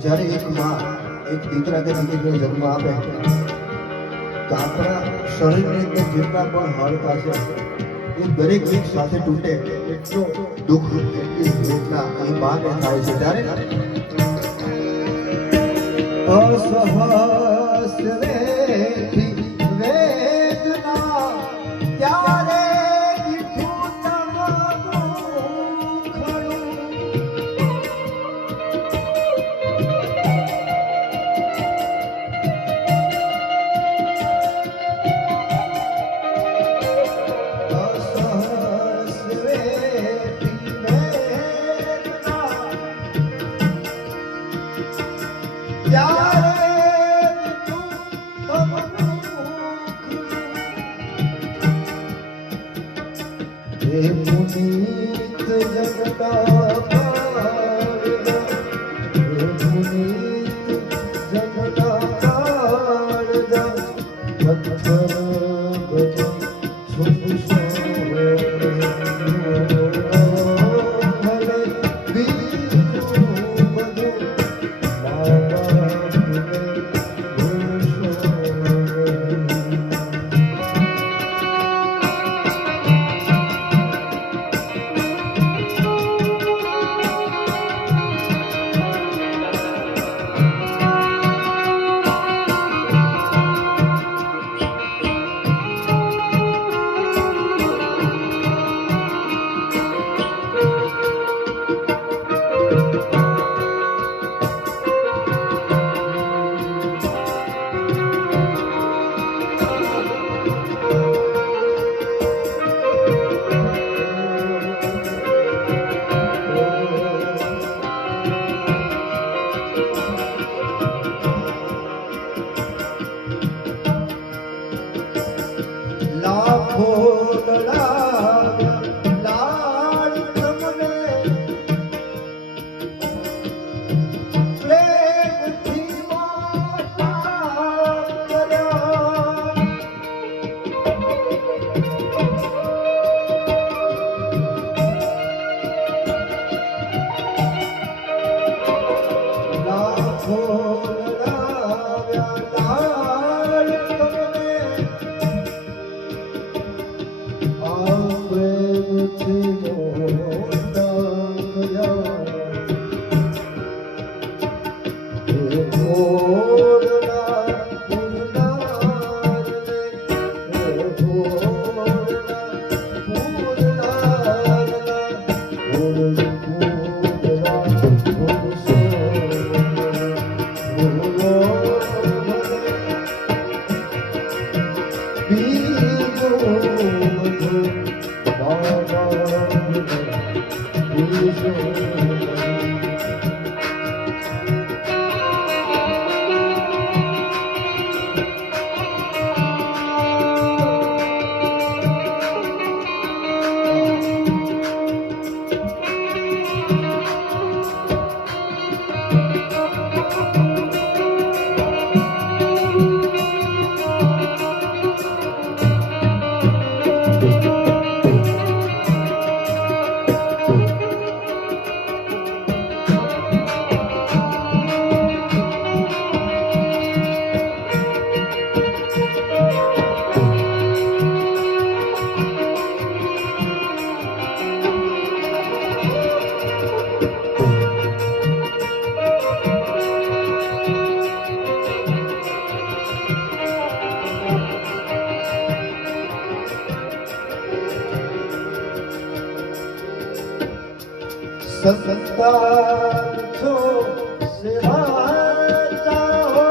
જ્યારે એક માં એક દીકરા કે દીકરીને જન્મ આપે તો આપણા શરીરની અંદર જેટલા પણ હાડકા છે એ દરેક એક સાથે તૂટે એટલો દુઃખ એટલી વેદના એ માને થાય છે ત્યારે અસહસ્ય વેદના ત્યારે સંતાન છો સેવાતા હો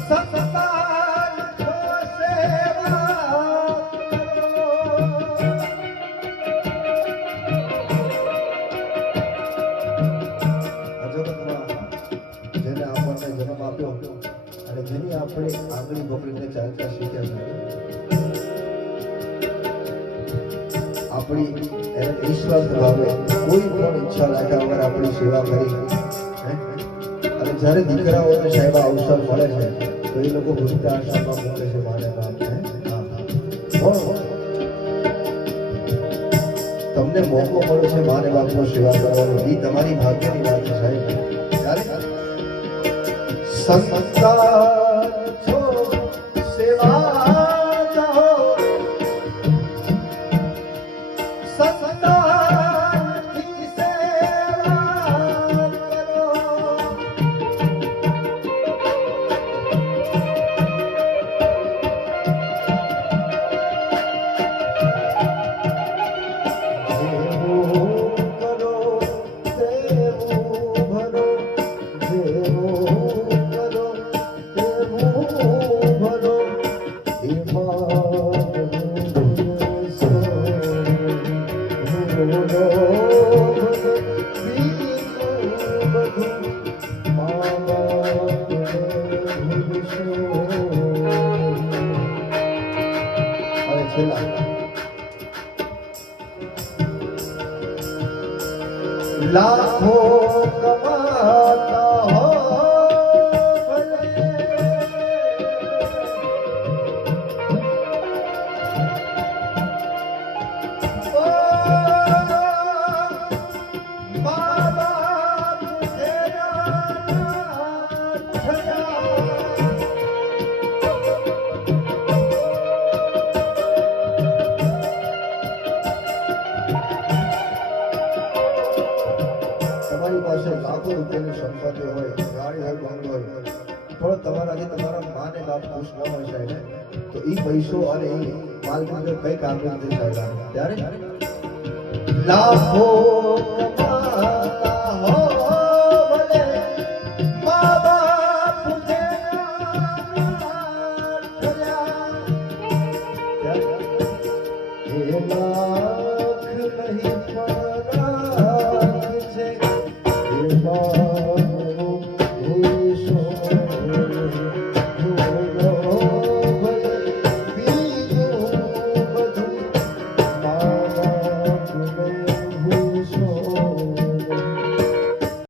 સંતાન આંગળી પકડીને ચાલતા શીખ્યા છે. આપણી એને નિસ્વાર્થ ભાવે કોઈ પણ ઈચ્છા રાખ્યા વગર આપણી સેવા કરી અને જ્યારે દીકરાઓને સાહેબ અવસર મળે છે તો એ લોકો વૃદ્ધાશ્રમમાં મૂકે છે મારે બાપ. તમને મોકો મળે છે મારે બાપનો સેવા કરવાનો, એ તમારી ભાગ્યની વાત છે સાહેબ. ત્યારે સંતાન છો સેવા જાઓ, સંતાનથી સેવા કરો. લાખો કમાતા હો લાખો રૂપિયાની સંપત્તિ હોય, ગાડી હોય, બંગલો હોય, પણ તમારાથી તમારા માને બાપ ખુશ ન હોય સાહેબ, તો એ પૈસો અને એ માલ મંદિર કઈ કામ નથી સાહેબ. ત્યારે લાખો